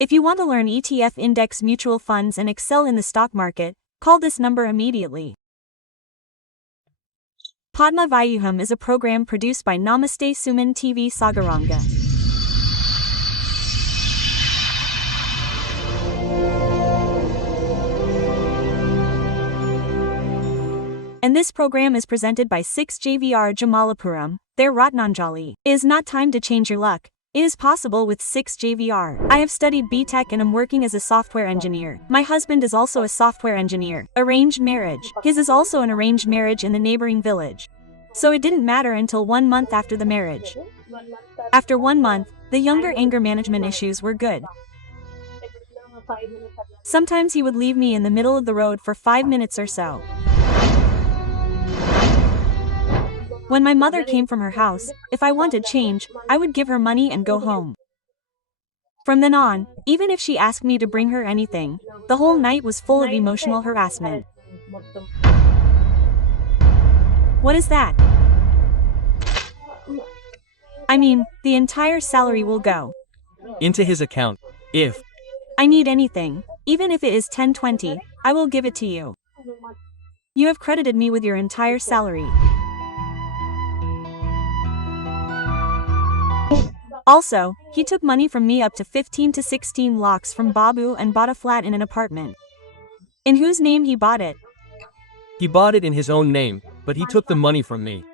If you want to learn ETF index mutual funds and excel in the stock market, call this number immediately. Padmavyuham is a program produced by Namaste SumanTV Sagaranga. And this program is presented by 6JVR Jamalapuram, their Ratnanjali. It is not time to change your luck. It is possible with 6JVR. I have studied B.Tech and am working as a software engineer. My husband is also a software engineer. Arranged marriage. His is also an arranged marriage in the neighboring village. So it didn't matter until 1 month after the marriage. After 1 month, the younger anger management issues were good. Sometimes he would leave me in the middle of the road for 5 minutes or so. When my mother came from her house, if I wanted change, I would give her money and go home. From then on, even if she asked me to bring her anything, the whole night was full of emotional harassment. What is that? I mean, the entire salary will go into his account. If I need anything, even if it is 10-20, I will give it to you. You have credited me with your entire salary. Also, he took money from me up to 15 to 16 lakhs from Babu and bought a flat in an apartment. In whose name he bought it? He bought it in his own name, but he took the money from me.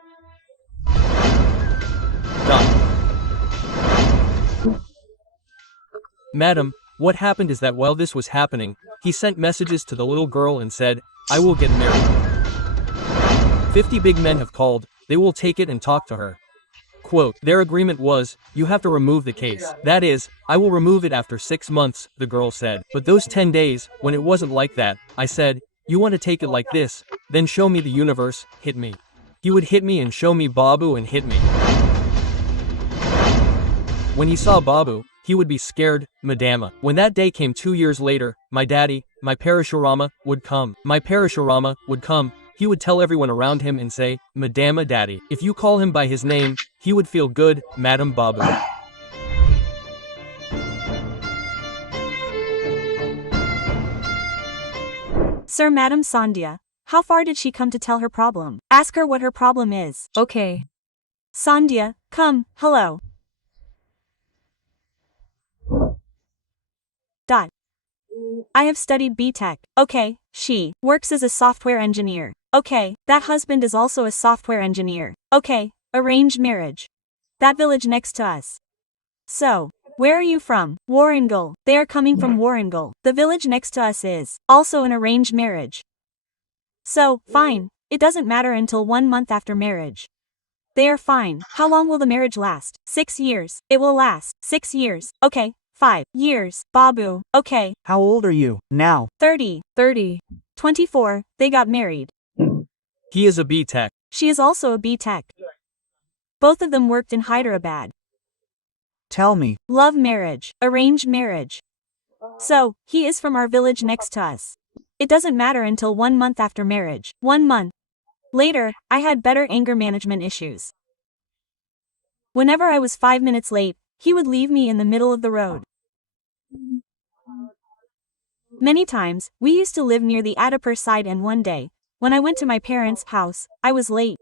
Madam, what happened is that while this was happening, he sent messages to the little girl and said, "I will get married. 50 big men have called, they will take it and talk to her." Quote, their agreement was, you have to remove the case. That is, I will remove it after 6 months, the girl said. But those 10 days, when it wasn't like that, I said, you want to take it like this, then show me the universe, hit me. He would hit me and show me Babu and hit me. When he saw Babu, he would be scared, Madama. When that day came 2 years later, my daddy, my Parashurama, would come. My Parashurama would come. He would tell everyone around him and say, Madama Daddy. If you call him by his name, he would feel good, Madam Babu. Sir, Madam Sandhya, how far did she come to tell her problem? Ask her what her problem is. Okay. Sandhya, come, hello. Dot. I have studied B.Tech. Okay, she works as a software engineer. Okay, that husband is also a software engineer. Okay, arranged marriage. That village next to us. So, where are you from? Warangal. They are coming from Warangal. The village next to us is also an arranged marriage. So, fine. It doesn't matter until 1 month after marriage. They are fine. How long will the marriage last? 6 years. It will last 6 years. Okay. 5 years. Babu. Okay. How old are you now? 30. 24. They got married. He is a B.Tech. She is also a B.Tech. Both of them worked in Hyderabad. Tell me. Love marriage. Arranged marriage. So, he is from our village next to us. It doesn't matter until 1 month after marriage. 1 month. Later, I had better anger management issues. Whenever I was 5 minutes late, he would leave me in the middle of the road. Many times, we used to live near the Adapur side, and one day, when I went to my parents' house, I was late.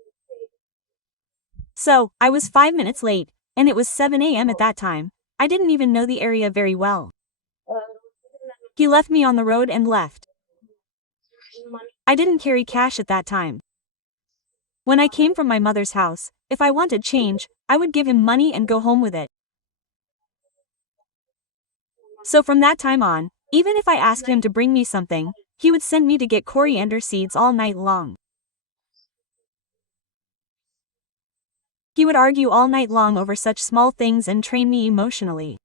So, I was 5 minutes late, and it was 7 a.m. at that time. I didn't even know the area very well. He left me on the road and left. I didn't carry cash at that time. When I came from my mother's house, if I wanted change, I would give him money and go home with it. So from that time on, even if I asked him to bring me something, he would send me to get coriander seeds all night long. He would argue all night long over such small things and train me emotionally.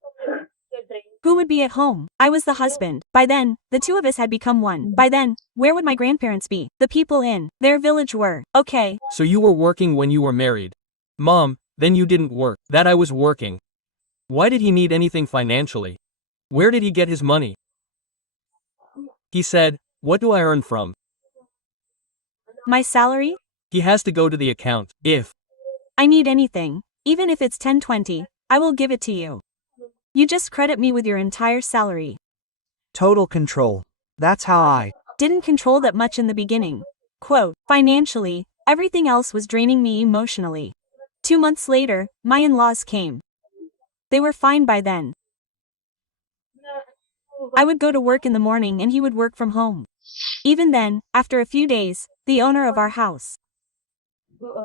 Who would be at home? I was the husband. By then, the two of us had become one. By then, where would my grandparents be? The people in their village were. Okay. So you were working when you were married. Mom, then you didn't work. That I was working. Why did he need anything financially? Where did he get his money? He said, what do I earn from? My salary? He has to go to the account. If I need anything, even if it's 10-20, I will give it to you. You just credit me with your entire salary. Total control. That's how I. Didn't control that much in the beginning. Quote, financially, everything else was draining me emotionally. 2 months later, my in-laws came. They were fine by then. I would go to work in the morning and he would work from home. Even then, after a few days, the owner of our house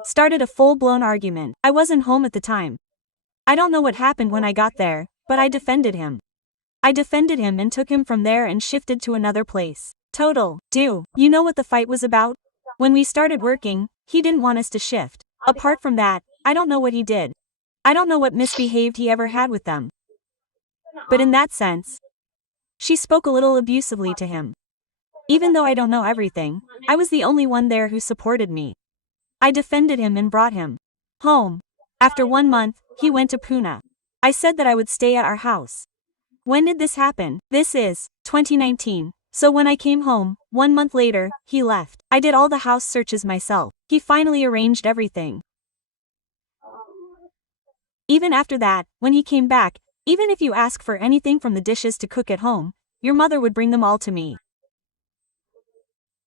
started a full-blown argument. I wasn't home at the time. I don't know what happened when I got there, but I defended him. I defended him and took him from there and shifted to another place. Total. You know what the fight was about? When we started working, he didn't want us to shift. Apart from that, I don't know what he did. I don't know what misbehaved he ever had with them. But in that sense, she spoke a little abusively to him. Even though I don't know everything, I was the only one there who supported me. I defended him and brought him home. After 1 month, he went to Pune. I said that I would stay at our house. When did this happen? This is 2019. So when I came home, 1 month later, he left. I did all the house searches myself. He finally arranged everything. Even after that, when he came back, even if you ask for anything from the dishes to cook at home, your mother would bring them all to me.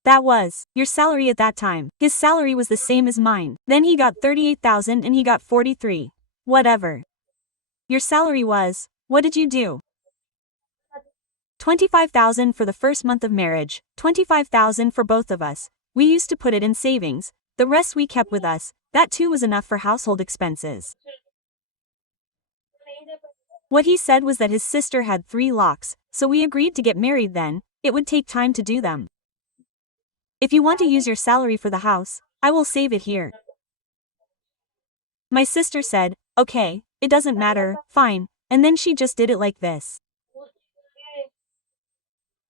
That was your salary at that time. His salary was the same as mine. Then he got 38,000 and he got 43. Whatever. Your salary was, what did you do? 25,000 for the first month of marriage, 25,000 for both of us. We used to put it in savings. The rest we kept with us. That too was enough for household expenses. What he said was that his sister had 3 locks, so we agreed to get married then. It would take time to do them. If you want to use your salary for the house, I will save it here. My sister said, okay, it doesn't matter, fine, and then she just did it like this.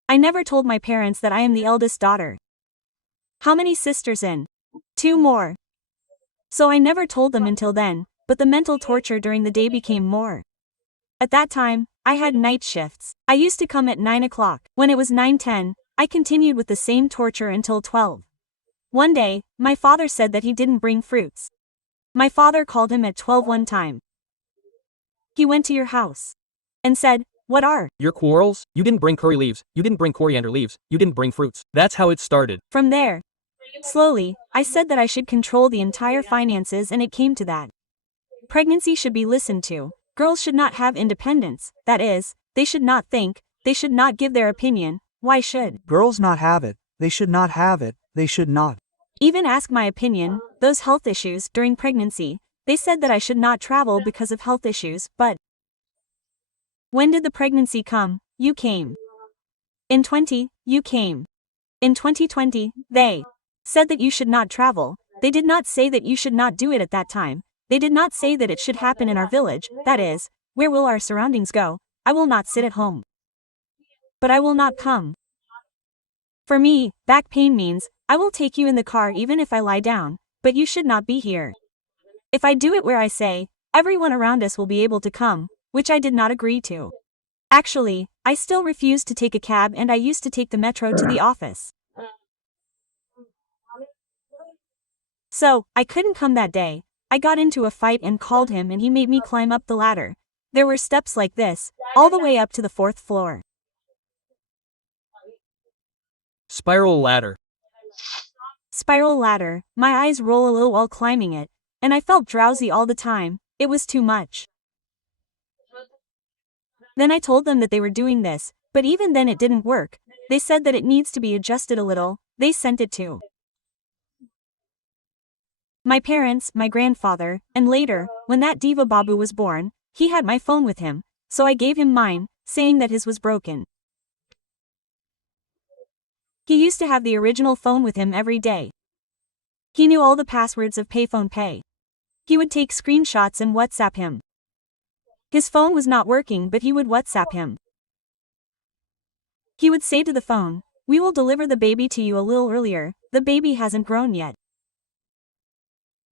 I never told my parents that I am the eldest daughter. How many sisters in? 2 more. So I never told them until then, but the mental torture during the day became more. At that time, I had night shifts. I used to come at 9 o'clock. When it was 9:10, I continued with the same torture until 12. One day, my father said that he didn't bring fruits. My father called him at 12 one time. He went to your house and said, what are your quarrels? You didn't bring curry leaves, you didn't bring coriander leaves, you didn't bring fruits. That's how it started. From there, slowly, I said that I should control the entire finances and it came to that. Pregnancy should be listened to. Girls should not have independence. That is, they should not think, they should not give their opinion. Why should Girls not have it? They should not have it. They should not even ask my opinion? Those health issues during pregnancy, they said that I should not travel because of health issues, but when did the pregnancy come? You came. In 20, you came. In 2020, they said that you should not travel. They did not say that you should not do it at that time. They did not say that it should happen in our village, that is, where will our surroundings go? I will not sit at home. But I will not come. For me, back pain means, I will take you in the car even if I lie down, but you should not be here. If I do it where I say, everyone around us will be able to come, which I did not agree to. Actually, I still refused to take a cab and I used to take the metro to the office. So, I couldn't come that day. I got into a fight and called him and he made me climb up the ladder. There were steps like this, all the way up to the 4th floor. Spiral ladder. Spiral ladder, my eyes roll a little while climbing it, and I felt drowsy all the time. It was too much. Then I told them that they were doing this, but even then it didn't work. They said that it needs to be adjusted a little. They sent it to my parents, my grandfather, and later, when that Diva Babu was born, he had my phone with him, so I gave him mine, saying that his was broken. He used to have the original phone with him every day. He knew all the passwords of Payphone Pay. He would take screenshots and WhatsApp him. His phone was not working, but he would WhatsApp him. He would say to the phone, we will deliver the baby to you a little earlier, the baby hasn't grown yet.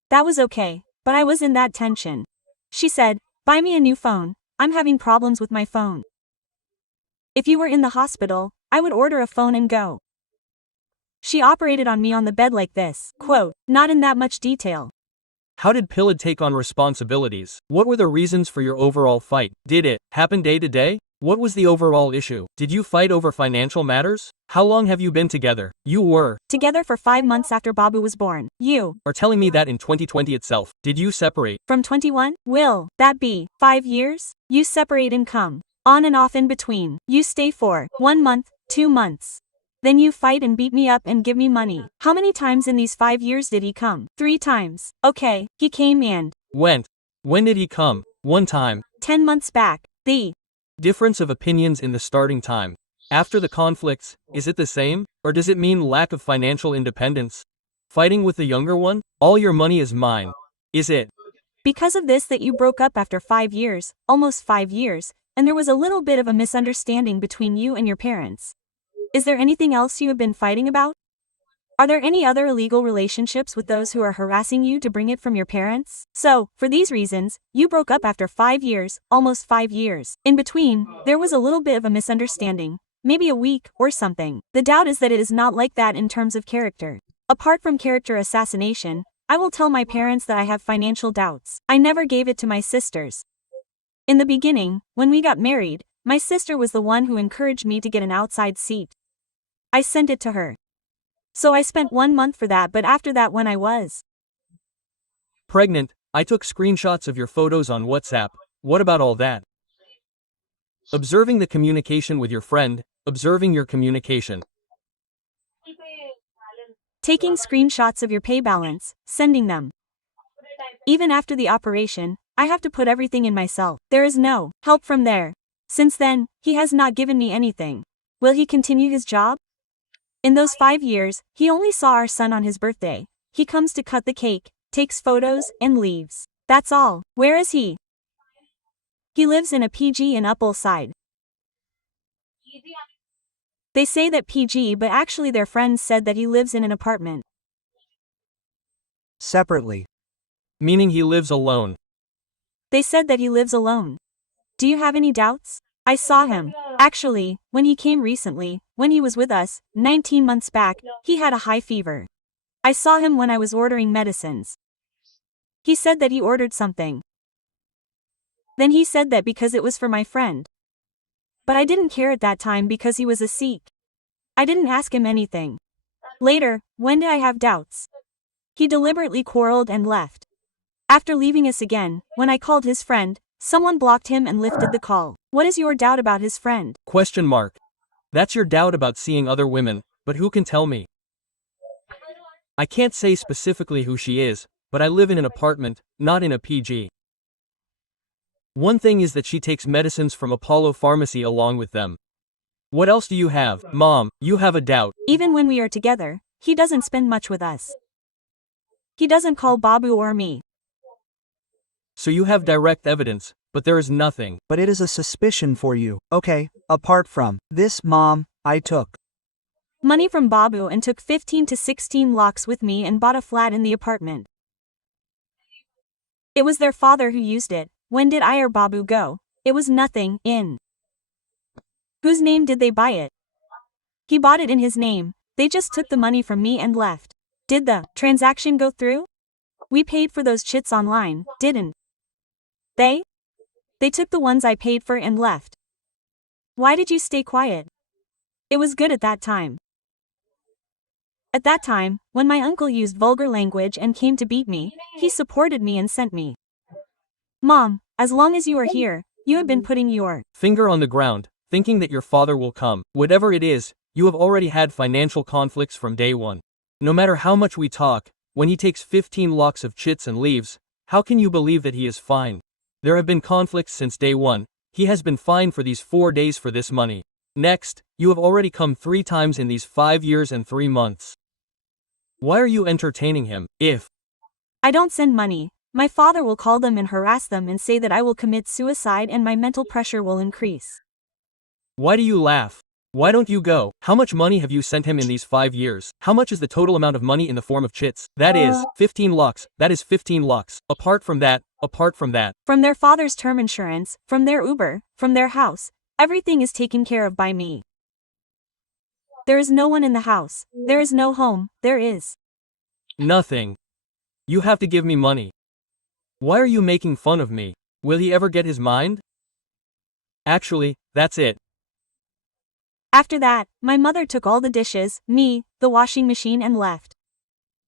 That was okay, but I was in that tension. She said, buy me a new phone, I'm having problems with my phone. If you were in the hospital, I would order a phone and go. She operated on me on the bed like this, quote, not in that much detail. How did Pilad take on responsibilities? What were the reasons for your overall fight? Did it Happen day to day? What was the overall issue? Did you fight over financial matters? How long have you been together? You were Together for 5 months after Babu was born. You are telling me that in 2020 itself. Did you separate? from 21? Will that be 5 years? You separate and come on and off in between. You stay for 1 month, 2 months. Then you fight and beat me up and give me money. How many times in these 5 years did he come? 3 times. Okay, he came and Went. When did he come? One time. 10 months back. The Difference of opinions in the starting time. After the conflicts, is it the same? Or does it mean lack of financial independence? Fighting with the younger one? All your money is mine. Is it? because of this that you broke up after 5 years, almost 5 years, and there was a little bit of a misunderstanding between you and your parents. Is there anything else you have been fighting about? Are there any other illegal relationships with those who are harassing you to bring it from your parents? So, for these reasons, you broke up after 5 years, almost 5 years. In between, there was a little bit of a misunderstanding, maybe a week or something. The doubt is that it is not like that in terms of character. Apart from character assassination, I will tell my parents that I have financial doubts. I never gave it to my sisters. In the beginning, when we got married, my sister was the one who encouraged me to get an outside seat. I sent it to her. So I spent 1 month for that, but after that when I was Pregnant, I took screenshots of your photos on WhatsApp. What about all that? Observing the communication with your friend, observing your communication. taking screenshots of your pay balance, sending them. Even after the operation, I have to put everything in myself. There is no help from there. Since then, he has not given me anything. Will he continue his job? In those 5 years, he only saw our son on his birthday. He comes to cut the cake, takes photos, and leaves. That's all. Where is he? He lives in a PG in Uppal side. They say that PG, but actually their friends said that he lives in an apartment. Separately. Meaning he lives alone. They said that he lives alone. Do you have any doubts? I saw him. Actually, when he came recently, when he was with us, 19 months back, he had a high fever. I saw him when I was ordering medicines. He said that he ordered something. Then he said that because it was for my friend. But I didn't care at that time because he was a Sikh. I didn't ask him anything. Later, when did I have doubts? He deliberately quarreled and left. After leaving us again, when I called his friend, someone blocked him and lifted the call. What is your doubt about his friend? Question mark. That's your doubt about seeing other women, but who can tell me? I can't say specifically who she is, but I live in an apartment, not in a PG. One thing is that she takes medicines from Apollo Pharmacy along with them. What else do you have? Mom, you have a doubt. Even when we are together, he doesn't spend much with us. He doesn't call Babu or me. So you have direct evidence, but there is nothing. But it is a suspicion for you. Okay, apart from this, Mom, I took Money from Babu and took 15 to 16 lakhs with me and bought a flat in the apartment. It was their father who used it. When did I or Babu go? It was nothing. In whose name did they buy it? He bought it in his name. They just took the money from me and left. Did the transaction go through? We paid for those chits online, didn't they? They took the ones I paid for and left. Why did you stay quiet? It was good at that time. At that time, when my uncle used vulgar language and came to beat me, he supported me and sent me. Mom, as long as you are here, you have been putting your Finger on the ground, thinking that your father will come. Whatever it is, you have already had financial conflicts from day one. No matter how much we talk, when he takes 15 lakhs of chits and leaves, how can you believe that he is fine? There have been conflicts since day one. He has been fine for these 4 days for this money. Next, you have already come 3 times in these 5 years and 3 months. Why are you entertaining him? If I don't send money, my father will call them and harass them and say that I will commit suicide and my mental pressure will increase. Why do you laugh? Why don't you go? How much money have you sent him in these 5 years? How much is the total amount of money in the form of chits? That is 15 lakhs. That is 15 lakhs. Apart from that. From their father's term insurance, from their Uber, from their house, everything is taken care of by me. There is no one in the house. There is no home. There is Nothing. You have to give me money. Why are you making fun of me? Will he ever get his mind? Actually, that's it. After that, my mother took all the dishes, me, the washing machine and left.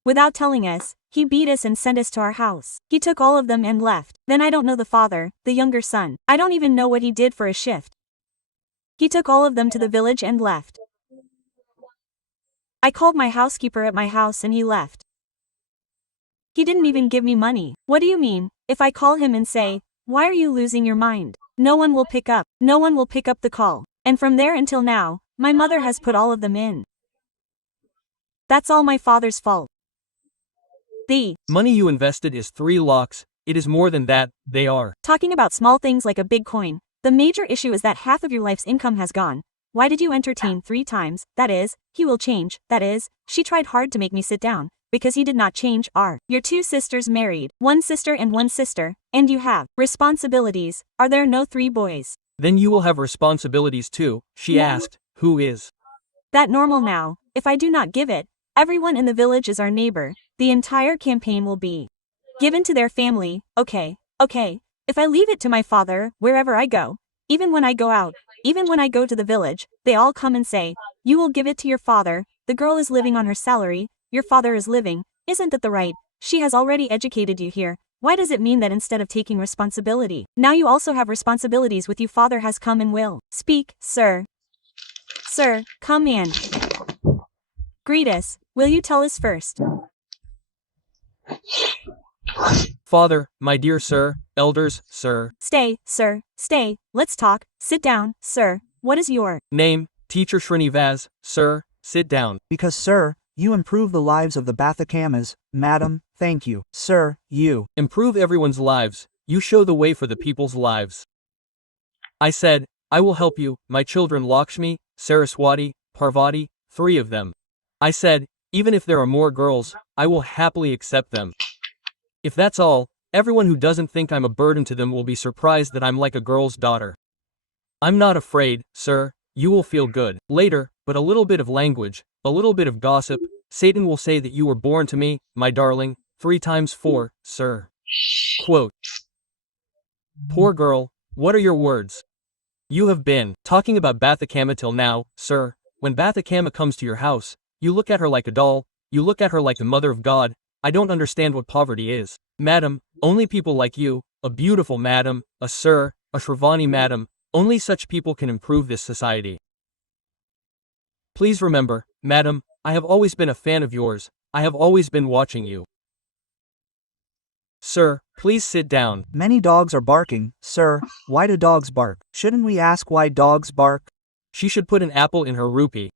Without telling us, he beat us and sent us to our house. He took all of them and left. Then I don't know the father, the younger son. I don't even know what he did for a shift. He took all of them to the village and left. I called my housekeeper at my house and he left. He didn't even give me money. What do you mean? If I call him and say, "Why are you losing your mind?" No one will pick up. No one will pick up the call. And from there until now, my mother has put all of them in. That's all my father's fault. The Money you invested is 3 lakhs, it is more than that, they are. talking about small things like a big coin. The major issue is that half of your life's income has gone. Why did you entertain 3 times? That is, he will change. That is, she tried hard to make me sit down. Because he did not change. Your 2 sisters married, 1 sister and 1 sister, and you have responsibilities. Are there no 3 boys? Then you will have responsibilities too, she asked. Who is that normal now? If I do not give it, everyone in the village is our neighbor. The entire campaign will be given to their family. Okay. If I leave it to my father, wherever I go, even when I go out, even when I go to the village, they all come and say, "You will give it to your father, the girl is living on her salary, your father is living, isn't that the right? She has already educated you here. Why does it mean that instead of taking responsibility, now you also have responsibilities with you? Father has come and will speak, sir. Sir, come in. Greet us, will you tell us first?" Father, my dear sir, elders, sir. Stay, sir, stay, let's talk, sit down, sir. What is your Name, Teacher Srinivas, sir, sit down. Because, sir, you improve the lives of the Bathakamas, madam, thank you. Sir, you Improve everyone's lives, you show the way for the people's lives. I said, I will help you, my children Lakshmi, Saraswati, Parvati, 3 of them. I said, even if there are more girls, I will happily accept them. If that's all, everyone who doesn't think I'm a burden to them will be surprised that I'm like a girl's daughter. I'm not afraid, sir, you will feel good. Later, but a little bit of language, a little bit of gossip, Satan will say that you were born to me, my darling, 3 times 4, sir. Quote. Poor girl, what are your words? You have been talking about Bathakama till now, sir. When Bathakama comes to your house, you look at her like a doll, you look at her like the mother of God. I don't understand what poverty is. Madam, only people like you, a beautiful madam, a sir, a Shravani madam, only such people can improve this society. Please remember, madam, I have always been a fan of yours, I have always been watching you. Sir, please sit down. Many dogs are barking, sir. Why do dogs bark? Shouldn't we ask why dogs bark? She should put an apple in her rupee.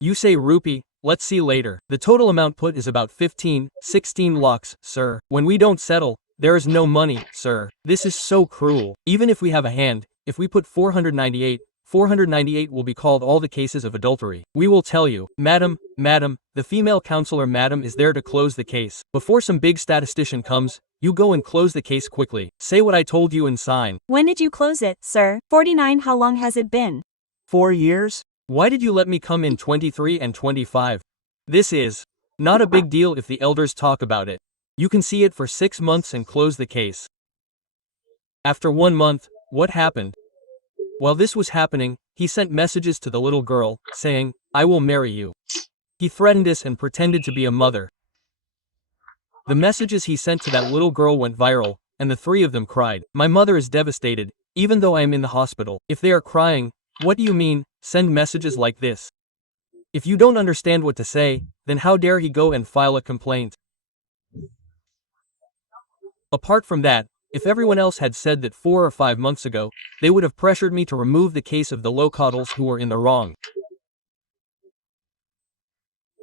You say rupee, let's see later. The total amount put is about 15, 16 lakhs, sir. When we don't settle, there is no money, sir. This is so cruel. Even if we have a hand, if we put 498 will be called all the cases of adultery. We will tell you, madam, the female counselor madam is there to close the case. Before some big statistician comes, you go and close the case quickly. Say what I told you and sign. When did you close it, sir? 49. How long has it been? 4 years? Why did you let me come in 23 and 25? This is not a big deal if the elders talk about it. You can see it for 6 months and close the case. After 1 month, what happened? While this was happening, he sent messages to the little girl, saying, I will marry you. He threatened us and pretended to be a mother. The messages he sent to that little girl went viral, and the 3 of them cried. My mother is devastated, even though I am in the hospital. If they are crying, what do you mean, send messages like this? If you don't understand what to say, then how dare he go and file a complaint? Apart from that, if everyone else had said that 4 or 5 months ago, they would have pressured me to remove the case of the locals who were in the wrong.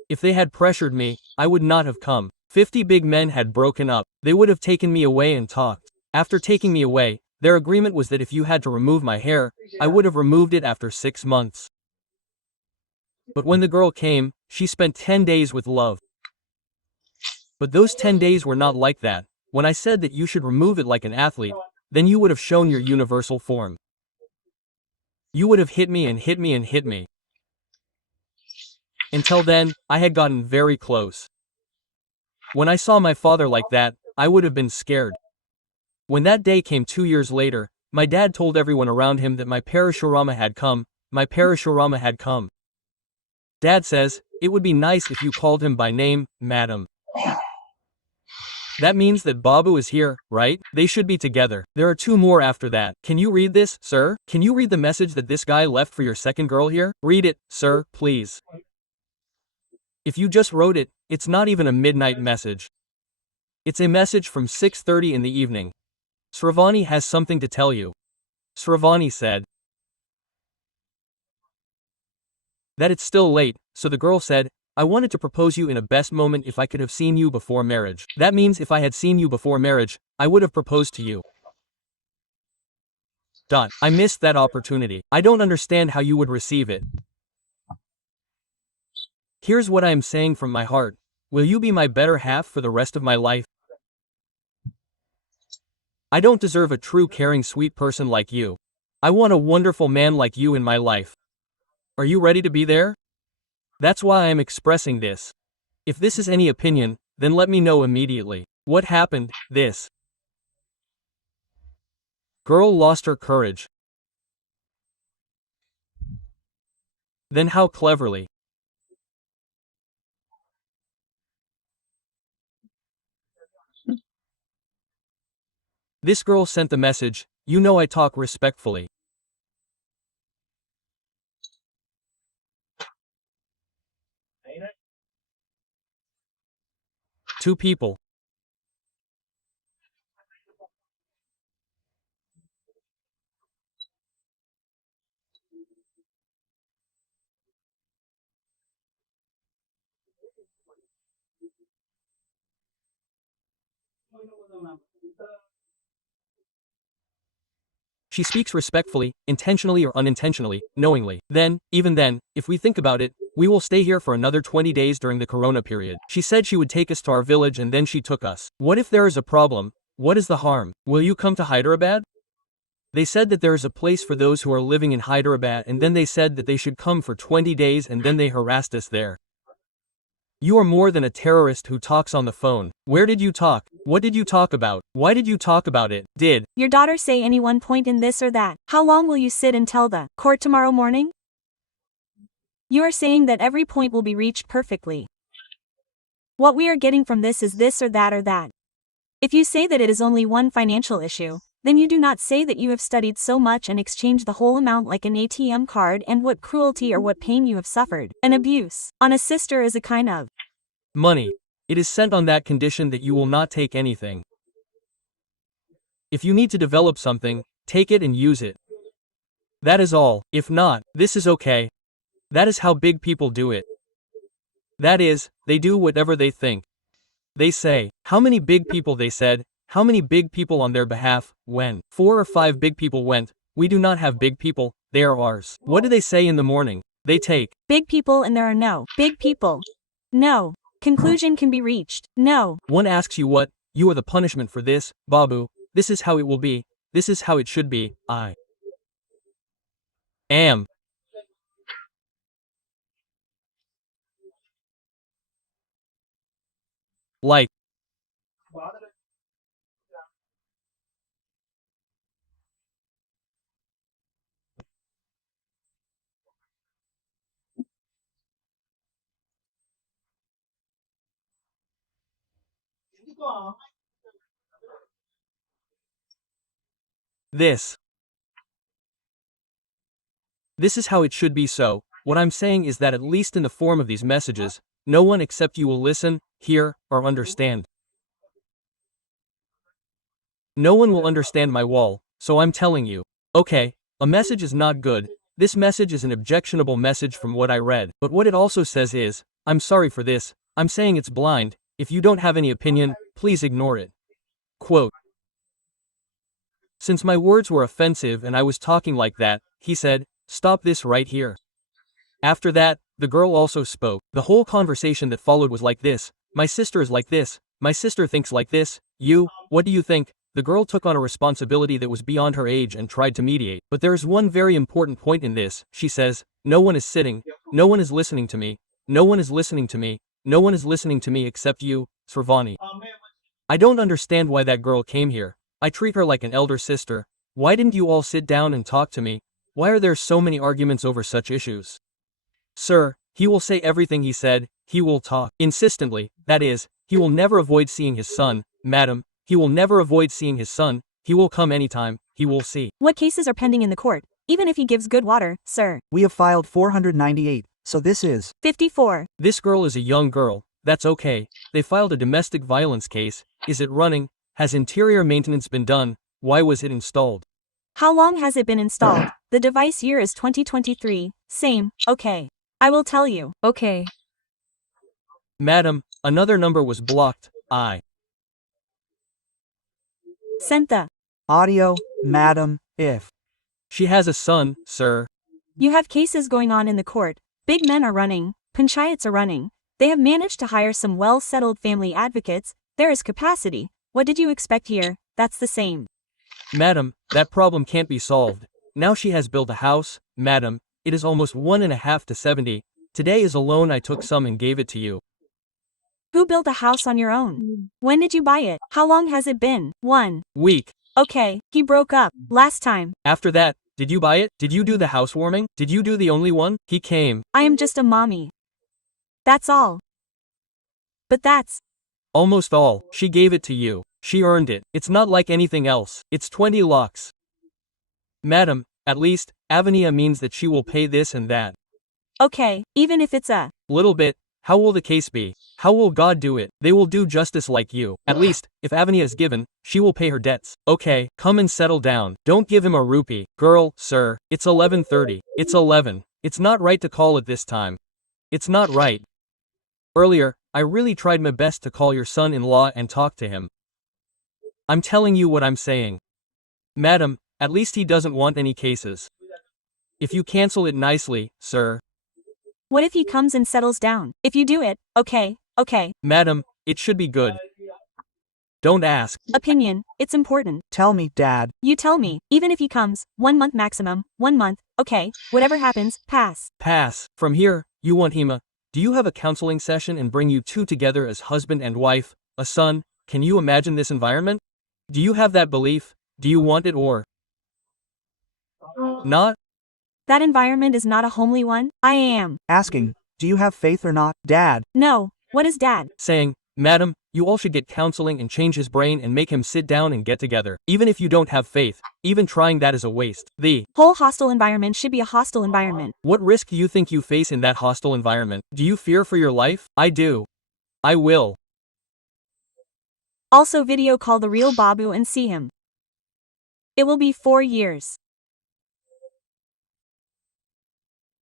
If they had pressured me, I would not have come. 50 big men had broken up. They would have taken me away and talked. After taking me away, their agreement was that if you had to remove my hair, I would have removed it after 6 months. But when the girl came, she spent 10 days with love. But those 10 days were not like that. When I said that you should remove it like an athlete, then you would have shown your universal form. You would have hit me and hit me and hit me. Until then, I had gotten very close. When I saw my father like that, I would have been scared. When that day came 2 years later, My dad told everyone around him that my Parashurama had come. My Parashurama had come. Dad says, it would be nice if you called him by name, madam. That means that Babu is here, right? They should be together. There are two more after that. Can you read this, sir? Can you read the message that this guy left for your second girl here? Read it, sir, please. If you just wrote it, it's not even a midnight message. It's a message from 6:30 in the evening. Shravani has something to tell you. Shravani said that it's still late, so the girl said, I wanted to propose you in a best moment if I could have seen you before marriage. That means if I had seen you before marriage, I would have proposed to you. I missed that opportunity. I don't understand how you would receive it. Here's what I am saying from my heart. Will you be my better half for the rest of my life? I don't deserve a true caring sweet person like you. I want a wonderful man like you in my life. Are you ready to be there? That's why I am expressing this. If this is any opinion, then let me know immediately. What happened? This girl lost her courage. Then how cleverly. This girl sent the message, you know I talk respectfully. Two people. She speaks respectfully, intentionally or unintentionally, knowingly. Then, even then, if we think about it, we will stay here for another 20 days during the corona period. She said she would take us to our village and then she took us. What if there is a problem? What is the harm? Will you come to Hyderabad? They said that there is a place for those who are living in Hyderabad and then they said that they should come for 20 days and then they harassed us there. You are more than a terrorist who talks on the phone. Where did you talk? What did you talk about? Why did you talk about it? Did your daughter say any one point in this or that? How long will you sit until the court tomorrow morning? You are saying that every point will be reached perfectly. What we are getting from this is this or that or that. If you say that it is only one financial issue, then you do not say that you have studied so much and exchanged the whole amount like an ATM card and what cruelty or what pain you have suffered. An abuse on a sister is a kind of money. It is sent on that condition that you will not take anything. If you need to develop something, take it and use it. That is all. If not, this is okay. That is how big people do it. That is, they do whatever they think. They say, how many big people they said, how many big people on their behalf, when 4 or 5 big people went, we do not have big people, they are ours. What do they say in the morning? They take big people and there are no big people. No conclusion can be reached. No. One asks you what, you are the punishment for this, Babu, this is how it will be, this is how it should be, I am. Like. This is how it should be so, what I'm saying is that at least in the form of these messages, no one except you will listen, hear, or understand. No one will understand my wall, so I'm telling you. Okay, a message is not good, this message is an objectionable message from what I read, but what it also says is, I'm sorry for this, I'm saying it's blind, if you don't have any opinion, please ignore it. Quote. Since my words were offensive and I was talking like that, he said, stop this right here. After that, the girl also spoke. The whole conversation that followed was like this, my sister is like this, my sister thinks like this, you, what do you think? The girl took on a responsibility that was beyond her age and tried to mediate. But there is one very important point in this, she says, no one is sitting, no one is listening to me, no one is listening to me, no one is listening to me except you, Shravani. I don't understand why that girl came here. I treat her like an elder sister. Why didn't you all sit down and talk to me? Why are there so many arguments over such issues? Sir, he will say everything he said, he will talk insistently, that is, he will never avoid seeing his son, madam, he will never avoid seeing his son, he will come anytime, he will see. What cases are pending in the court, even if he gives good water, sir? We have filed 498, so this is 54. This girl is a young girl, that's okay. They filed a domestic violence case. Is it running? Has interior maintenance been done? Why was it installed? How long has it been installed? The device year is 2023. Same, okay. I will tell you. Okay. Madam, another number was blocked. I Sent the. audio, madam, if She has a son, sir. You have cases going on in the court. Big men are running. Panchayats are running. They have managed to hire some well-settled family advocates. There is capacity. What did you expect here? That's the same. Madam, that problem can't be solved. Now she has built a house, madam, it is almost 1.5 to 70. Today is a loan I took some and gave it to you. Who built a house on your own? When did you buy it? How long has it been? 1 week. Okay, he broke up. Last time. After that, did you buy it? Did you do the housewarming? Did you do the only one? He came. I am just a mommy. That's all. But that's. Almost all. She gave it to you. She earned it. It's not like anything else. It's 20 lakhs. Madam, at least, Avania means that she will pay this and that. Okay, even if it's a. Little bit. How will the case be? How will God do it? They will do justice like you. At least, if Avania is given, she will pay her debts. Okay, come and settle down. Don't give him a rupee. Girl, sir, it's 11:30. It's 11. It's not right to call it this time. It's not right. Earlier, I really tried my best to call your son-in-law and talk to him. I'm telling you what I'm saying. Madam, at least he doesn't want any cases. If you cancel it nicely, sir. What if he comes and settles down? If you do it, okay. Madam, it should be good. Don't ask. Opinion, it's important. tell me, Dad. You tell me, even if he comes, 1 month maximum, 1 month, okay, whatever happens, pass. Pass. From here, you want Hema. Do you have a counseling session and bring you two together as husband and wife, a son? Can you imagine this environment? Do you have that belief? Do you want it or not? That environment is not a homely one. I am. Asking, do you have faith or not, Dad? No, what is dad? Saying, Madam, you all should get counseling and change his brain and make him sit down and get together. Even if you don't have faith, even trying that is a waste. The Whole hostile environment should be a hostile environment. What risk do you think you face in that hostile environment? Do you fear for your life? I do. I will. Also video call the real Babu and see him. It will be 4 years.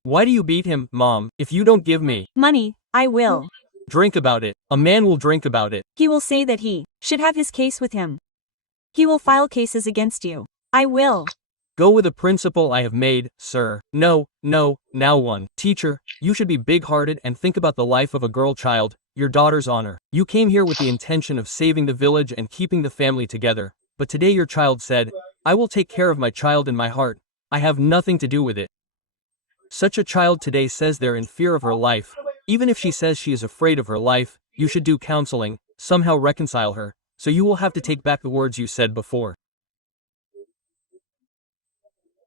Why do you beat him, Mom, if you don't give me Money, I will. drink about it? A man will drink about it. He will say that he should have his case with him. He will file cases against you. I will. Go with a principle I have made, sir. No, now one. Teacher, you should be big-hearted and think about the life of a girl child, your daughter's honor. You came here with the intention of saving the village and keeping the family together, but today your child said, I will take care of my child in my heart. I have nothing to do with it. Such a child today says they're in fear of her life. Even if she says she is afraid of her life, you should do counseling, somehow reconcile her, so you will have to take back the words you said before.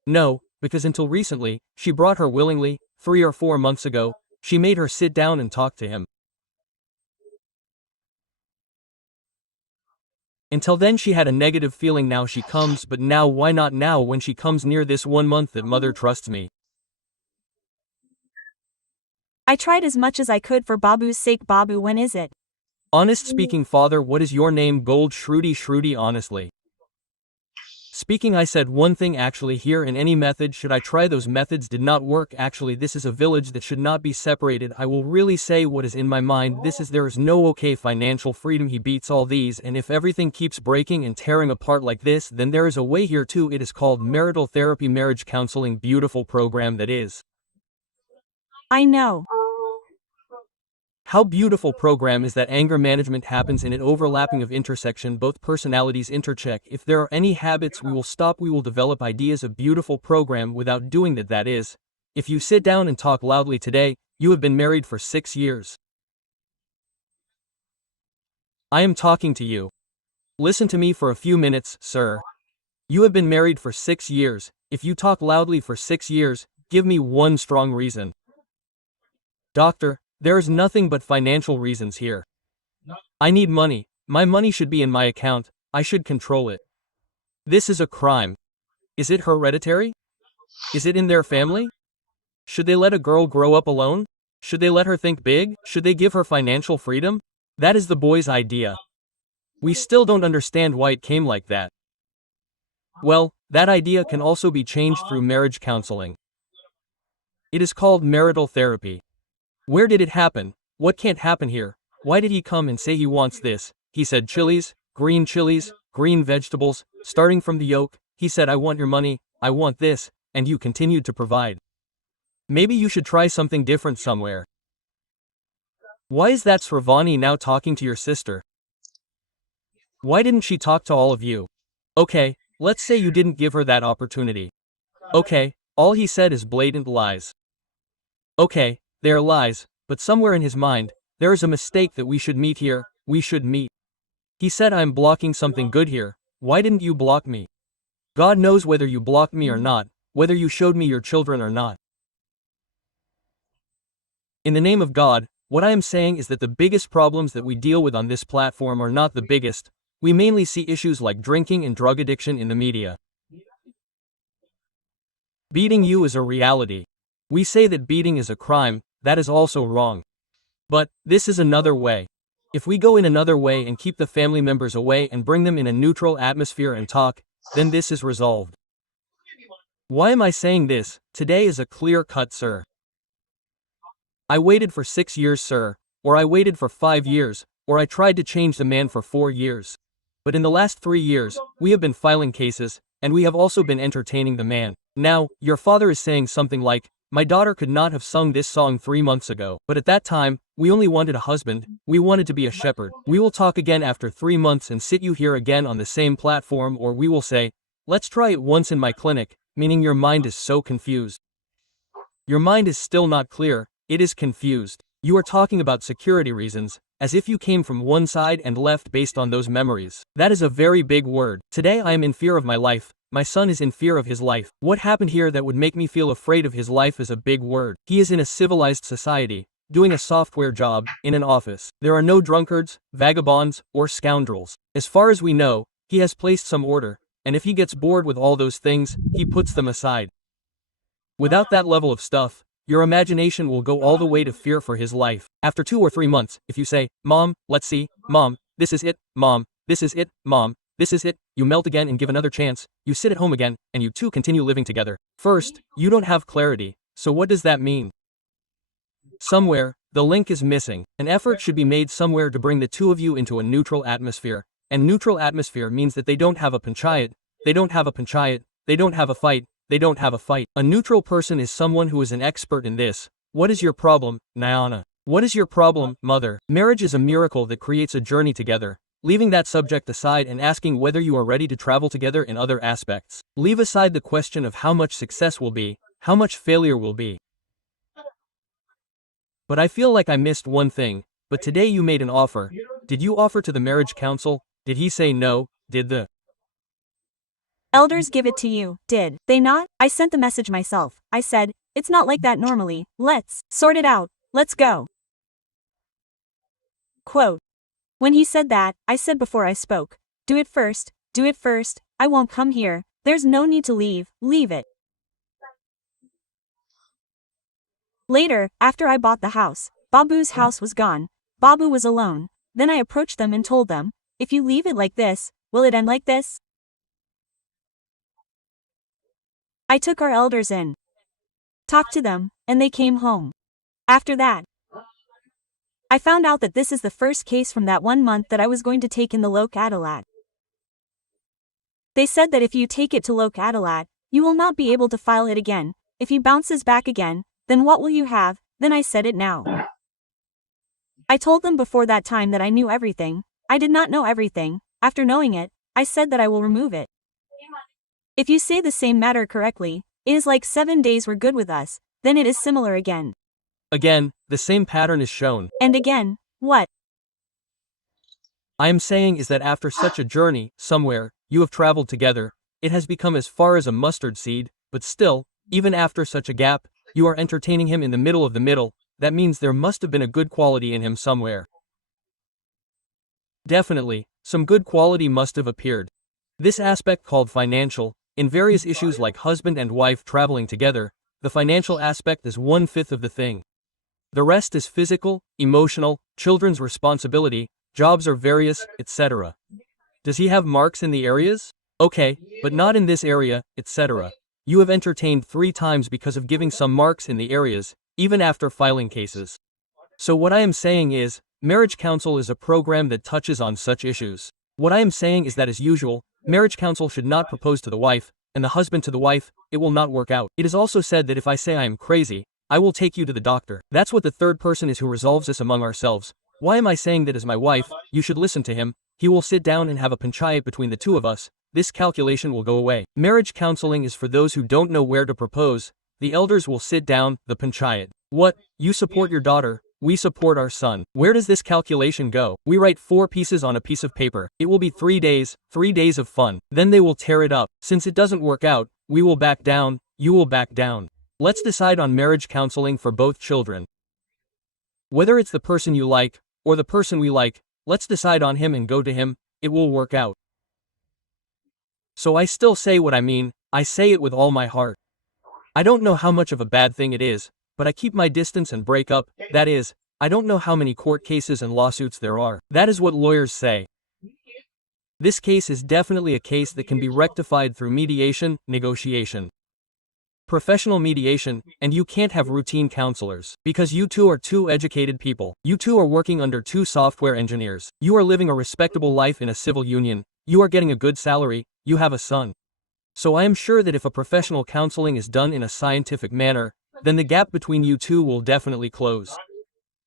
No, because until recently, she brought her willingly, 3 or 4 months ago, she made her sit down and talk to him. Until then she had a negative feeling. Now she comes, but now why not now when she comes near this 1 month that mother trusts me? I tried as much as I could for Babu's sake. Babu, when is it? Honest speaking, father, what is your name? Gold Shruti, honestly. Speaking, I said one thing actually here. In any method should I try, those methods did not work. Actually, this is a village that should not be separated. I will really say what is in my mind. There is no okay financial freedom. He beats all these, and if everything keeps breaking and tearing apart like this, then there is a way here too. It is called marital therapy, marriage counseling, beautiful program that is. I know. How beautiful program is that? Anger management happens in an overlapping of intersection, both personalities intercheck. If there are any habits we will stop, we will develop ideas. A beautiful program without doing that, that is. If you sit down and talk loudly today, you have been married for 6 years. I am talking to you. Listen to me for a few minutes, sir. You have been married for 6 years. If you talk loudly for 6 years, give me one strong reason. Doctor, there is nothing but financial reasons here. I need money. My money should be in my account. I should control it. This is a crime. Is it hereditary? Is it in their family? Should they let a girl grow up alone? Should they let her think big? Should they give her financial freedom? That is the boy's idea. We still don't understand why it came like that. Well, that idea can also be changed through marriage counseling. It is called marital therapy. Where did it happen? What can't happen here? Why did he come and say he wants this? He said chilies, green vegetables, starting from the yolk. He said I want your money, I want this, and you continued to provide. Maybe you should try something different somewhere. Why is that Sravani now talking to your sister? Why didn't she talk to all of you? Okay, let's say you didn't give her that opportunity. Okay, all he said is blatant lies. Okay, they are lies, but somewhere in his mind, there is a mistake that we should meet here, we should meet. He said I'm blocking something good here. Why didn't you block me? God knows whether you blocked me or not, whether you showed me your children or not. In the name of God, what I am saying is that the biggest problems that we deal with on this platform are not the biggest. We mainly see issues like drinking and drug addiction in the media. Beating you is a reality. We say that beating is a crime, that is also wrong. But, this is another way. If we go in another way and keep the family members away and bring them in a neutral atmosphere and talk, then this is resolved. Why am I saying this? Today is a clear cut, sir. I waited for 6 years, sir, or I waited for 5 years, or I tried to change the man for 4 years. But in the last 3 years, we have been filing cases, and we have also been entertaining the man. Now, your father is saying something like, my daughter could not have sung this song 3 months ago, but at that time, we only wanted a husband, we wanted to be a shepherd. We will talk again after 3 months and sit you here again on the same platform, or we will say, let's try it once in my clinic, meaning your mind is so confused. Your mind is still not clear, it is confused. You are talking about security reasons, as if you came from one side and left based on those memories. That is a very big word. Today I am in fear of my life. My son is in fear of his life. What happened here that would make me feel afraid of his life is a big word. He is in a civilized society, doing a software job, in an office. There are no drunkards, vagabonds, or scoundrels. As far as we know, he has placed some order, and if he gets bored with all those things, he puts them aside. Without that level of stuff, your imagination will go all the way to fear for his life. After 2 or 3 months, if you say, Mom, let's see, Mom, this is it, Mom, this is it, Mom, this is it, you melt again and give another chance, you sit at home again, and you two continue living together. First, you don't have clarity, so what does that mean? Somewhere, the link is missing. An effort should be made somewhere to bring the two of you into a neutral atmosphere, and neutral atmosphere means that they don't have a panchayat, they don't have a panchayat, they don't have a fight, they don't have a fight. A neutral person is someone who is an expert in this. What is your problem, Nayana? What is your problem, mother? Marriage is a miracle that creates a journey together. Leaving that subject aside and asking whether you are ready to travel together in other aspects. Leave aside the question of how much success will be, how much failure will be. But I feel like I missed one thing. But today you made an offer. Did you offer to the marriage council? Did he say no? Did the elders give it to you? Did they not? I sent the message myself. I said, it's not like that normally. Let's sort it out. Let's go. Quote. When he said that, I said before I spoke, do it first, I won't come here, there's no need to leave it. Later, after I bought the house, Babu's house was gone, Babu was alone, then I approached them and told them, if you leave it like this, will it end like this? I took our elders in, talked to them, and they came home. After that, I found out that this is the first case from that 1 month that I was going to take in the Lok Adalat. They said that if you take it to Lok Adalat, you will not be able to file it again. If he bounces back again, then what will you have? Then I said it now. I told them before that time that I knew everything. I did not know everything. After knowing it, I said that I will remove it. If you say the same matter correctly, it is like 7 days were good with us, then it is similar again. Again, the same pattern is shown. And again, what I am saying is that after such a journey, somewhere, you have traveled together, It has become as far as a mustard seed, but still, even after such a gap, you are entertaining him in the middle of the middle. That means there must have been a good quality in him somewhere. Definitely, some good quality must have appeared. This aspect called financial, in various issues like husband and wife traveling together, the financial aspect is 1/5 of the thing. The rest is physical, emotional, children's responsibility, jobs are various, etc. Does he have marks in the areas? Okay, but not in this area, etc. You have entertained 3 times because of giving some marks in the areas, even after filing cases. So what I am saying is, marriage counsel is a program that touches on such issues. What I am saying is that as usual, marriage counsel should not propose to the wife, and the husband to the wife, it will not work out. It is also said that if I say I am crazy, I will take you to the doctor. That's what the third person is who resolves this among ourselves. Why am I saying that as my wife, you should listen to him, he will sit down and have a panchayat between the two of us, this calculation will go away. Marriage counseling is for those who don't know where to propose, the elders will sit down, the panchayat. What, you support your daughter, we support our son. Where does this calculation go? We write 4 pieces on a piece of paper. It will be 3 days of fun. Then they will tear it up. Since it doesn't work out, we will back down, you will back down. Let's decide on marriage counseling for both children. Whether it's the person you like, or the person we like, let's decide on him and go to him, it will work out. So I still say what I mean, I say it with all my heart. I don't know how much of a bad thing it is, but I keep my distance and break up, that is, I don't know how many court cases and lawsuits there are. That is what lawyers say. This case is definitely a case that can be rectified through mediation, negotiation. Professional mediation, and you can't have routine counselors. Because you two are 2 educated people. You two are working under 2 software engineers. You are living a respectable life in a civil union. You are getting a good salary. You have a son. So I am sure that if a professional counseling is done in a scientific manner, then the gap between you two will definitely close.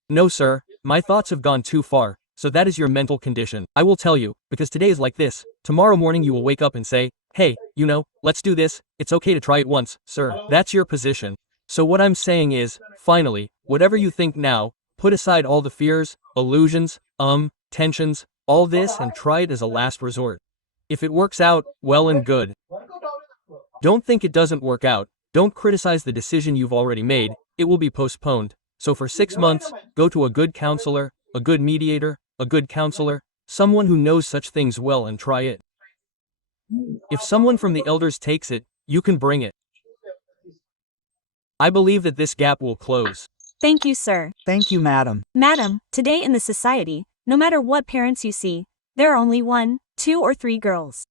No sir, my thoughts have gone too far, so that is your mental condition. I will tell you, because today is like this, tomorrow morning you will wake up and say, hey, you know, let's do this, it's okay to try it once, sir. That's your position. So what I'm saying is, finally, whatever you think now, put aside all the fears, illusions, tensions, all this and try it as a last resort. If it works out, well and good. Don't think it doesn't work out. Don't criticize the decision you've already made, it will be postponed. So for 6 months, go to a good counselor, a good mediator, a good counselor, someone who knows such things well and try it. If someone from the elders takes it, you can bring it. I believe that this gap will close. Thank you, sir. Thank you, madam. Madam, today in the society, no matter what parents you see, there are only 1, 2 or 3 girls.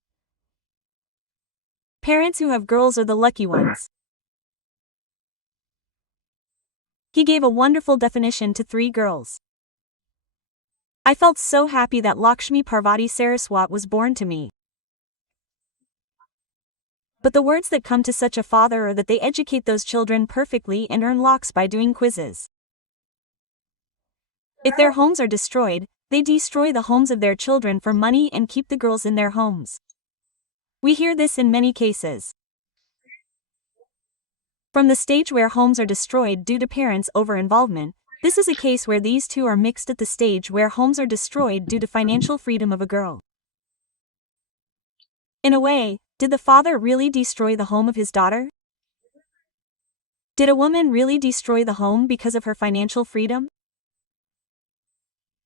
Parents who have girls are the lucky ones. He gave a wonderful definition to 3 girls. I felt so happy that Lakshmi Parvati Saraswat was born to me. But the words that come to such a father are that they educate those children perfectly and earn lakhs by doing quizzes. If their homes are destroyed, they destroy the homes of their children for money and keep the girls in their homes. We hear this in many cases. From the stage where homes are destroyed due to parents' over-involvement, this is a case where these two are mixed at the stage where homes are destroyed due to financial freedom of a girl. In a way, did the father really destroy the home of his daughter? Did a woman really destroy the home because of her financial freedom?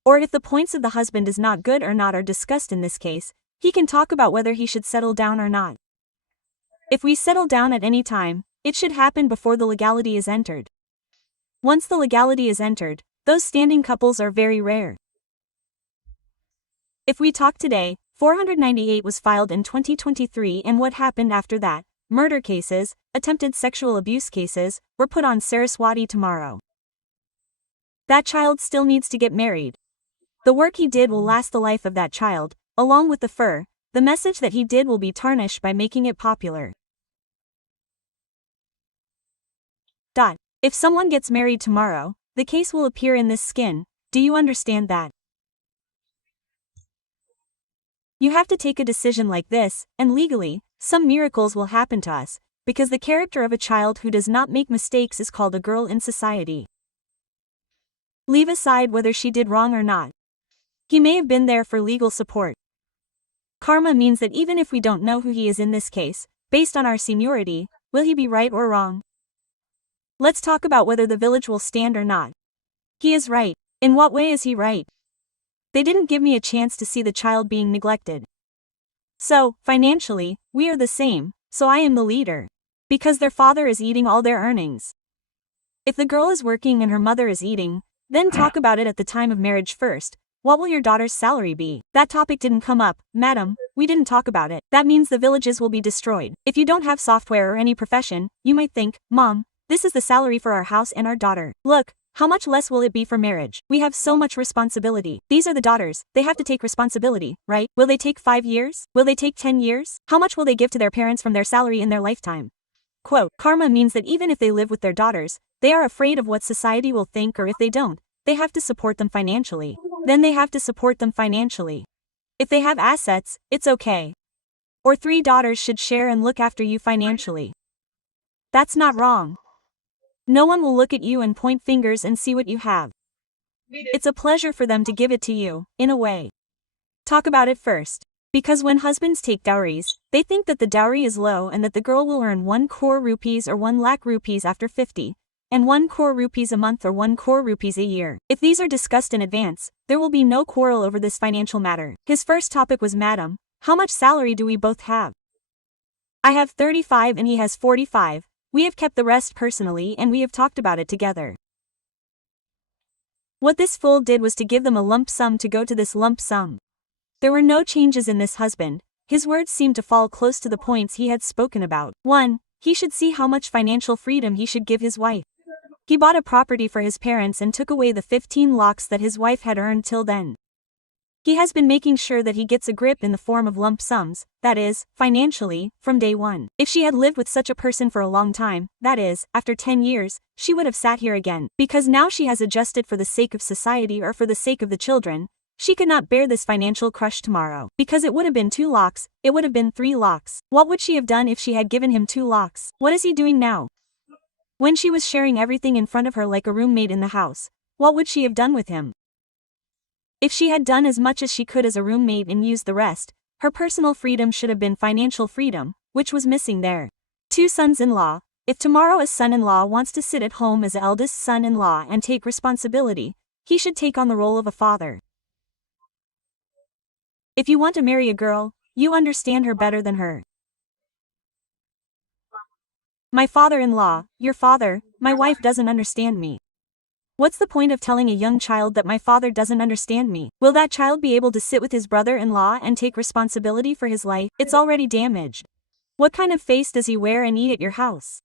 Or if the points of the husband is not good or not are discussed in this case, he can talk about whether he should settle down or not. If we settle down at any time, it should happen before the legality is entered. Once the legality is entered, those standing couples are very rare. If we talk today, 498 was filed in 2023 and what happened after that, murder cases, attempted sexual abuse cases, were put on Saraswati tomorrow. That child still needs to get married. The work he did will last the life of that child, along with the fur, the message that he did will be tarnished by making it popular. If someone gets married tomorrow, the case will appear in this skin, do you understand that? You have to take a decision like this, and legally, some miracles will happen to us, because the character of a child who does not make mistakes is called a girl in society. Leave aside whether she did wrong or not. He may have been there for legal support. Karma means that even if we don't know who he is in this case, based on our seniority, will he be right or wrong? Let's talk about whether the village will stand or not. He is right. In what way is he right? They didn't give me a chance to see the child being neglected. So, financially, we are the same, so I am the leader. Because their father is eating all their earnings. If the girl is working and her mother is eating, then talk about it at the time of marriage first. What will your daughter's salary be? That topic didn't come up, madam, we didn't talk about it. That means the villages will be destroyed. If you don't have software or any profession, you might think, Mom, this is the salary for our house and our daughter. Look, how much less will it be for marriage? We have so much responsibility. These are the daughters, they have to take responsibility, right? Will they take 5 years? Will they take 10 years? How much will they give to their parents from their salary in their lifetime? Quote, karma means that even if they live with their daughters, they are afraid of what society will think, or if they don't, they have to support them financially. Then they have to support them financially. If they have assets, it's okay. Or 3 daughters should share and look after you financially. That's not wrong. No one will look at you and point fingers and see what you have. It's a pleasure for them to give it to you, in a way. Talk about it first. Because when husbands take dowries, they think that the dowry is low and that the girl will earn 1 crore rupees or 1 lakh rupees after 50, and 1 crore rupees a month or 1 crore rupees a year. If these are discussed in advance, there will be no quarrel over this financial matter. His first topic was, Madam, how much salary do we both have? I have 35 and he has 45, we have kept the rest personally and we have talked about it together. What this fool did was to give them a lump sum to go to this lump sum. There were no changes in this husband, his words seemed to fall close to the points he had spoken about. 1. He should see how much financial freedom he should give his wife. He bought a property for his parents and took away the 15 lakhs that his wife had earned till then. He has been making sure that he gets a grip in the form of lump sums, that is, financially, from day one. If she had lived with such a person for a long time, that is, after 10 years, she would have sat here again. Because now she has adjusted for the sake of society or for the sake of the children, she could not bear this financial crush tomorrow. Because it would have been 2 lakhs, it would have been 3 lakhs. What would she have done if she had given him 2 lakhs? What is he doing now? When she was sharing everything in front of her like a roommate in the house, what would she have done with him? If she had done as much as she could as a roommate and used the rest, her personal freedom should have been financial freedom, which was missing there. 2 sons-in-law. If tomorrow a son-in-law wants to sit at home as eldest son-in-law and take responsibility, he should take on the role of a father. If you want to marry a girl, you understand her better than her. My father-in-law, your father, my wife doesn't understand me. What's the point of telling a young child that my father doesn't understand me? Will that child be able to sit with his brother-in-law and take responsibility for his life? It's already damaged. What kind of face does he wear and eat at your house?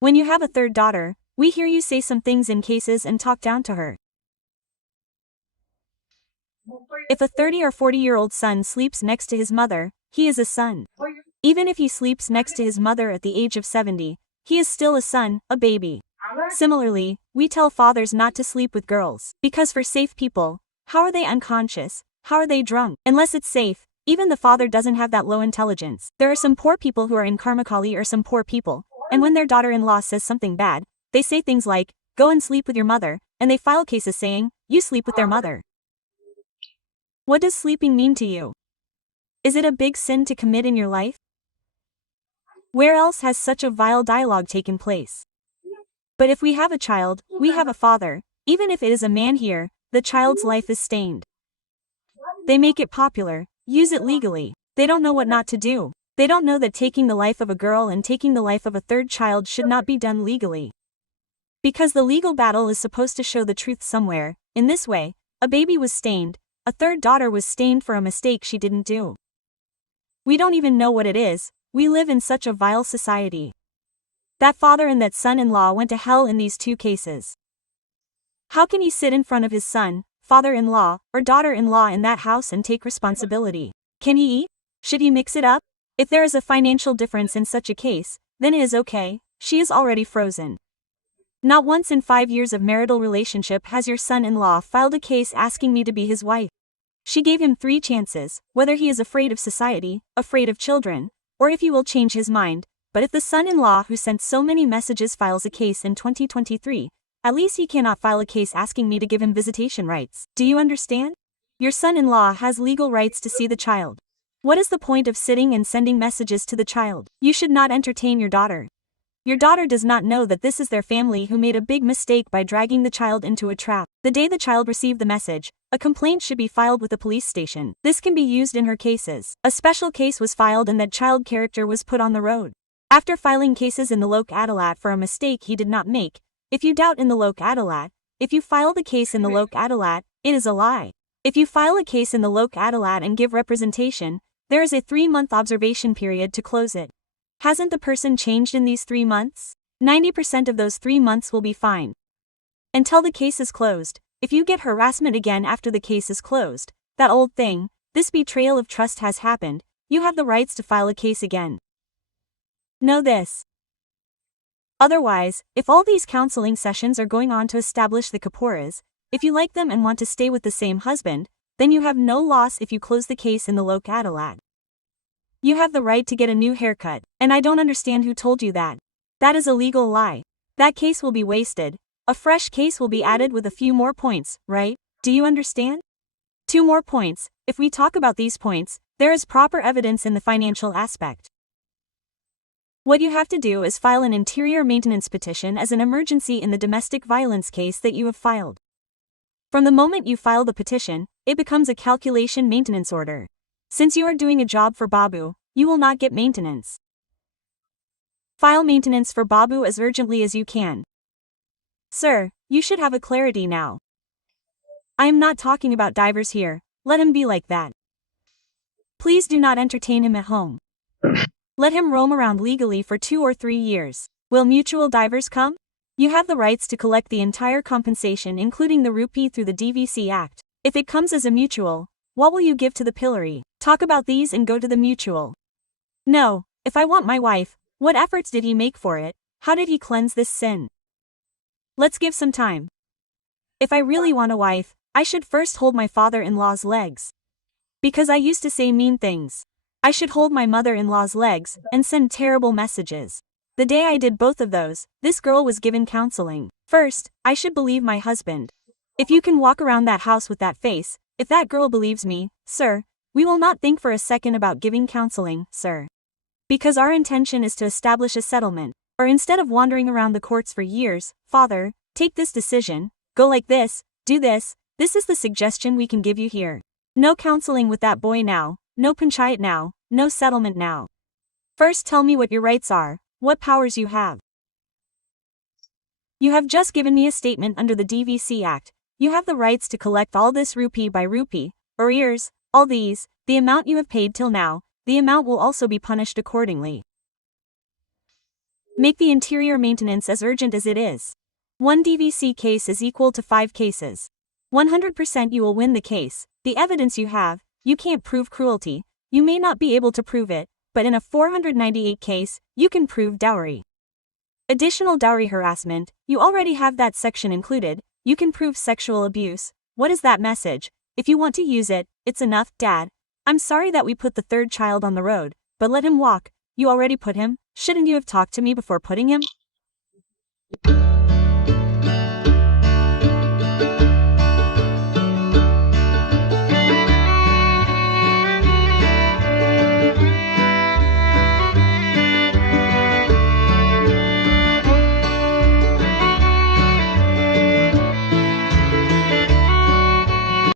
When you have a 3rd daughter, we hear you say some things in cases and talk down to her. If a 30 or 40-year-old son sleeps next to his mother, he is a son. Even if he sleeps next to his mother at the age of 70, he is still a son, a baby. Similarly, we tell fathers not to sleep with girls. Because for safe people, how are they unconscious? How are they drunk? Unless it's safe, even the father doesn't have that low intelligence. There are some poor people who are in Karmakali or some poor people, and when their daughter-in-law says something bad, they say things like, go and sleep with your mother, and they file cases saying, you sleep with their mother. What does sleeping mean to you? Is it a big sin to commit in your life? Where else has such a vile dialogue taken place? But if we have a child, we have a father. Even if it is a man here, the child's life is stained. They make it popular, use it legally. They don't know what not to do. They don't know that taking the life of a girl and taking the life of a 3rd child should not be done legally. Because the legal battle is supposed to show the truth somewhere. In this way, a baby was stained, a 3rd daughter was stained for a mistake she didn't do. We don't even know what it is. We live in such a vile society. That father and that son-in-law went to hell in these 2 cases. How can he sit in front of his son, father-in-law, or daughter-in-law in that house and take responsibility? Can he eat? Should he mix it up? If there is a financial difference in such a case, then it is okay, she is already frozen. Not once in 5 years of marital relationship has your son-in-law filed a case asking me to be his wife. She gave him 3 chances, whether he is afraid of society, afraid of children, or if he will change his mind. But if the son-in-law who sent so many messages files a case in 2023, at least he cannot file a case asking me to give him visitation rights. Do you understand? Your son-in-law has legal rights to see the child. What is the point of sitting and sending messages to the child? You should not entertain your daughter. Your daughter does not know that this is their family who made a big mistake by dragging the child into a trap. The day the child received the message, a complaint should be filed with the police station. This can be used in her cases. A special case was filed and that child character was put on the road. After filing cases in the Lok Adalat for a mistake he did not make, if you doubt in the Lok Adalat, if you file the case in the Lok Adalat, it is a lie. If you file a case in the Lok Adalat and give representation, there is a 3-month observation period to close it. Hasn't the person changed in these 3 months? 90% of those 3 months will be fine. Until the case is closed, if you get harassment again after the case is closed, that old thing, this betrayal of trust has happened, you have the rights to file a case again. Know this. Otherwise, if all these counseling sessions are going on to establish the Kaporas, if you like them and want to stay with the same husband, then you have no loss if you close the case in the Lok Adalat. You have the right to get a new haircut, and I don't understand who told you that. That is a legal lie. That case will be wasted. A fresh case will be added with a few more points, right? Do you understand? 2 more points. If we talk about these points, there is proper evidence in the financial aspect. What you have to do is file an interior maintenance petition as an emergency in the domestic violence case that you have filed. From the moment you file the petition, it becomes a calculation maintenance order. Since you are doing a job for Babu, you will not get maintenance. File maintenance for Babu as urgently as you can. Sir, you should have a clarity now. I am not talking about divers here, let him be like that. Please do not entertain him at home. Let him roam around legally for 2 or 3 years. Will mutual divers come? You have the rights to collect the entire compensation including the rupee through the DVC Act. If it comes as a mutual, what will you give to the pillory? Talk about these and go to the mutual. No, if I want my wife, what efforts did he make for it? How did he cleanse this sin? Let's give some time. If I really want a wife, I should first hold my father-in-law's legs. Because I used to say mean things. I should hold my mother-in-law's legs and send terrible messages. The day I did both of those, this girl was given counseling. First, I should believe my husband. If you can walk around that house with that face, if that girl believes me, sir, we will not think for a second about giving counseling, sir. Because our intention is to establish a settlement, or instead of wandering around the courts for years, father, take this decision, go like this is the suggestion we can give you here. No counseling with that boy now, no panchayat now, no settlement now. First tell me what your rights are, what powers you have. You have just given me a statement under the DVC Act. You have the rights to collect all this rupee by rupee, arrears, all these, the amount you have paid till now, the amount will also be punished accordingly. Make the interior maintenance as urgent as it is. 1 DVC case is equal to 5 cases. 100% you will win the case. The evidence you have, you can't prove cruelty, you may not be able to prove it, but in a 498 case, you can prove dowry. Additional dowry harassment, you already have that section included. You can prove sexual abuse. What is that message? If you want to use it, it's enough, Dad. I'm sorry that we put the 3rd child on the road, but let him walk. You already put him. Shouldn't you have talked to me before putting him?